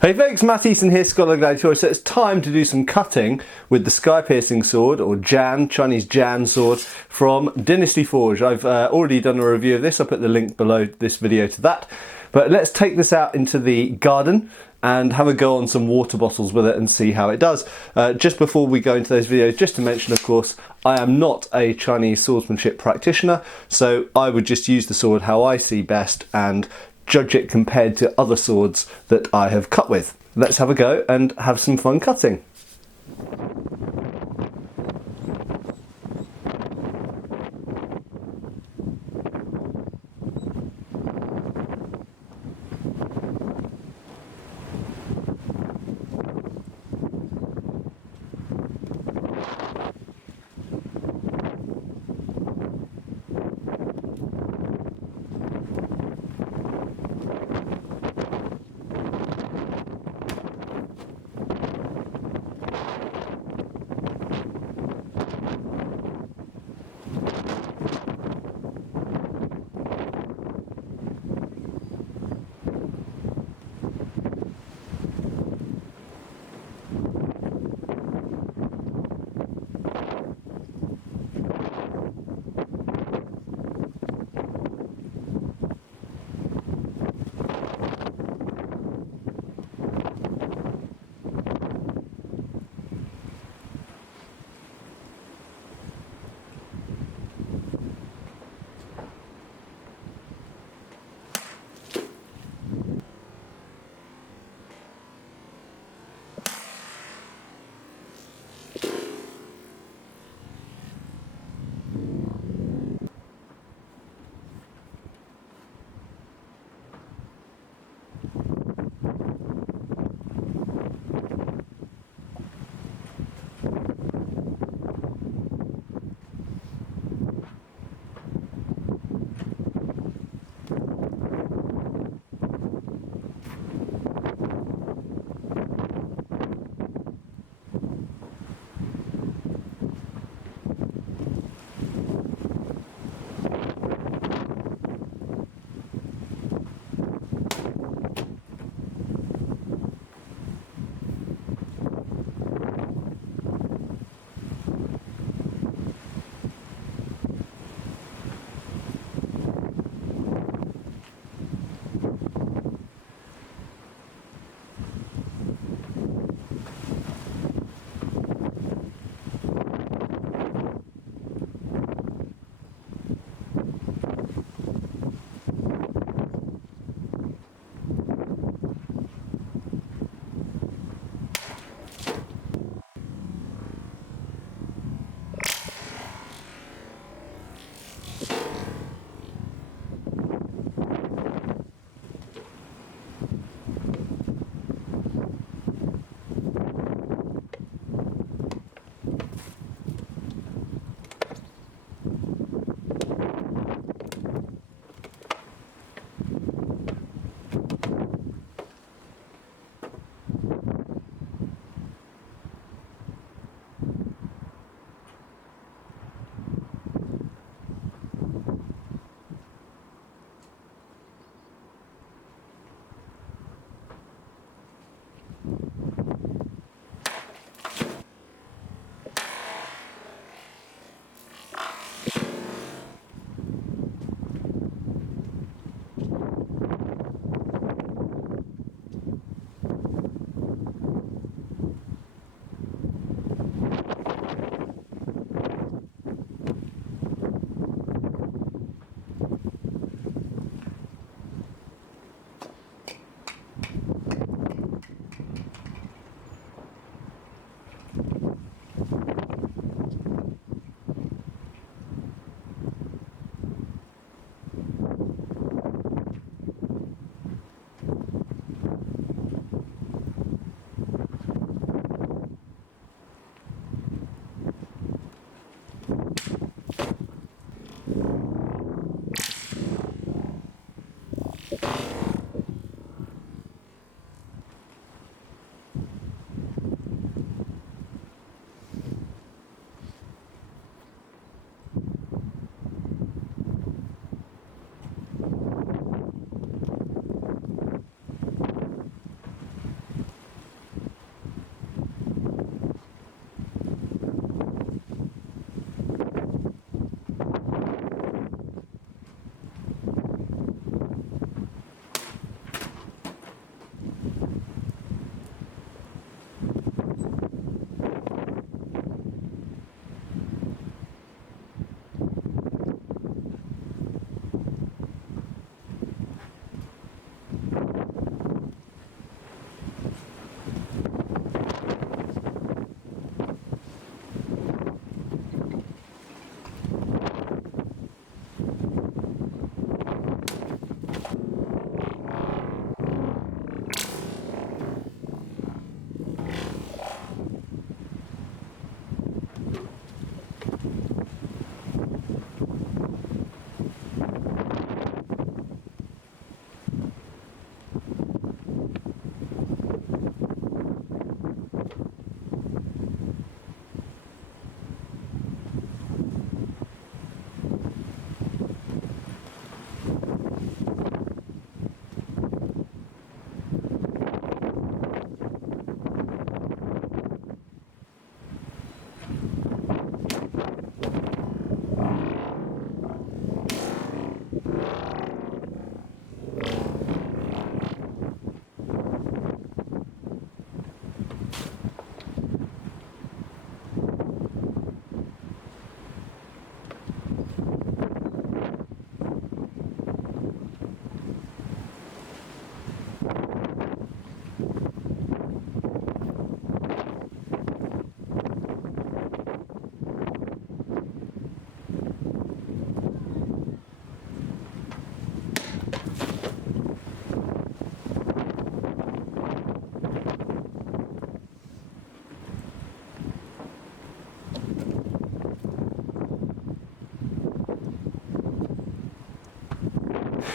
Hey folks, Matt Easton here, Scholar Gladiator. So it's time to do some cutting with the sky piercing sword, or Jian, Chinese Jian sword from Dynasty Forge. I've already done a review of this. I'll put the link below this video to that. But let's take this out into the garden and have a go on some water bottles with it and see how it does. Just before we go into those videos, just to mention, of course, I am not a Chinese swordsmanship practitioner, so I would just use the sword how I see best and judge it compared to other swords that I have cut with. Let's have a go and have some fun cutting.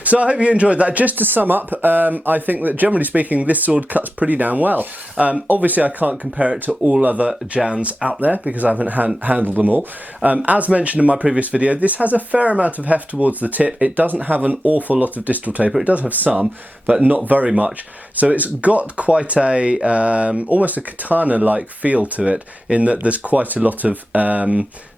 So I hope you enjoyed that. Just to sum up, I think that generally speaking, this sword cuts pretty damn well. Obviously, I can't compare it to all other Jians out there because I haven't handled them all. As mentioned in my previous video, this has a fair amount of heft towards the tip. It doesn't have an awful lot of distal taper. It does have some, but not very much. So it's got quite a, almost a katana-like feel to it, in that there's quite a lot of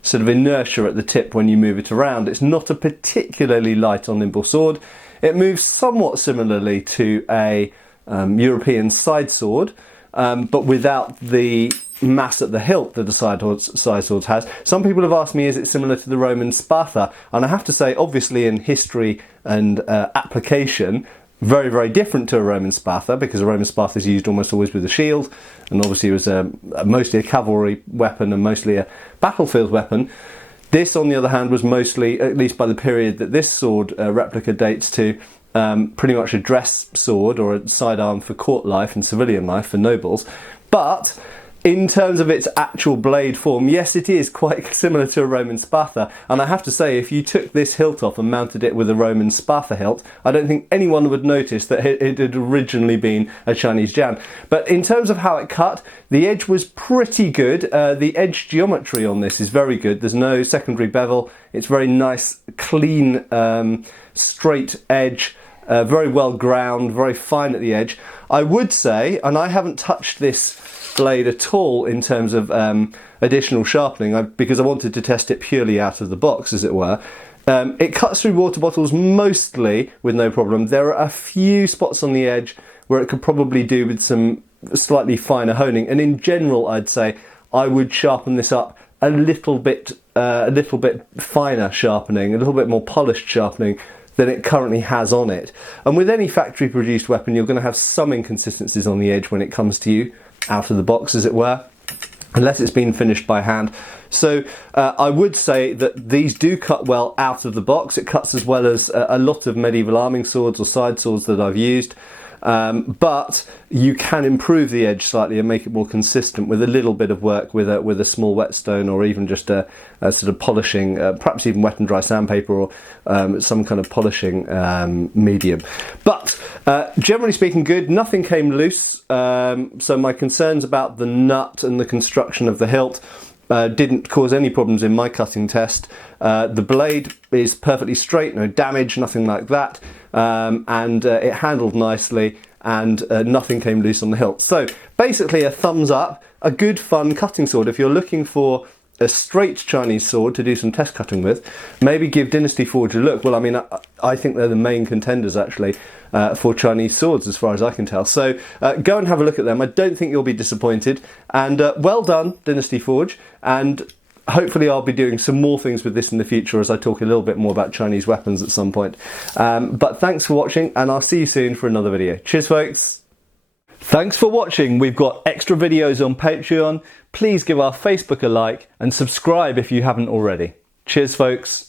sort of inertia at the tip when you move it around. It's not a particularly light or nimble sword. It moves somewhat similarly to a European side sword, but without the mass at the hilt that a side sword has. Some people have asked me, is it similar to the Roman spatha? And I have to say, obviously in history and application, very, very different to a Roman spatha, because a Roman spatha is used almost always with a shield, and obviously it was mostly a cavalry weapon and mostly a battlefield weapon. This, on the other hand, was mostly, at least by the period that this sword replica dates to, pretty much a dress sword or a sidearm for court life and civilian life for nobles. But in terms of its actual blade form, yes, it is quite similar to a Roman spatha. And I have to say, if you took this hilt off and mounted it with a Roman spatha hilt, I don't think anyone would notice that it had originally been a Chinese Jian. But in terms of how it cut, the edge was pretty good. The edge geometry on this is very good. There's no secondary bevel. It's very nice, clean, straight edge. Very well ground, very fine at the edge. I would say, and I haven't touched this blade at all in terms of additional sharpening, because I wanted to test it purely out of the box, as it were. It cuts through water bottles mostly with no problem. There are a few spots on the edge where it could probably do with some slightly finer honing, and in general I'd say I would sharpen this up a little bit finer sharpening, a little bit more polished sharpening than it currently has on it. And with any factory produced weapon, you're going to have some inconsistencies on the edge when it comes to you out of the box, as it were, unless it's been finished by hand. So I would say that these do cut well out of the box. It cuts as well as a lot of medieval arming swords or side swords that I've used. But you can improve the edge slightly and make it more consistent with a little bit of work with a small whetstone, or even just a sort of polishing, perhaps even wet and dry sandpaper, or some kind of polishing medium. But generally speaking, good. Nothing came loose, so my concerns about the nut and the construction of the hilt didn't cause any problems in my cutting test. The blade is perfectly straight, no damage, nothing like that, and it handled nicely, and nothing came loose on the hilt. So basically a thumbs up, a good fun cutting sword. If you're looking for a straight Chinese sword to do some test cutting with, maybe give Dynasty Forge a look. Well, I mean, I think they're the main contenders actually for Chinese swords, as far as I can tell. So go and have a look at them. I don't think you'll be disappointed. And well done, Dynasty Forge. And hopefully I'll be doing some more things with this in the future, as I talk a little bit more about Chinese weapons at some point. But thanks for watching, and I'll see you soon for another video. Cheers, folks. Thanks for watching. We've got extra videos on Patreon. Please give our Facebook a like and subscribe if you haven't already. Cheers, folks.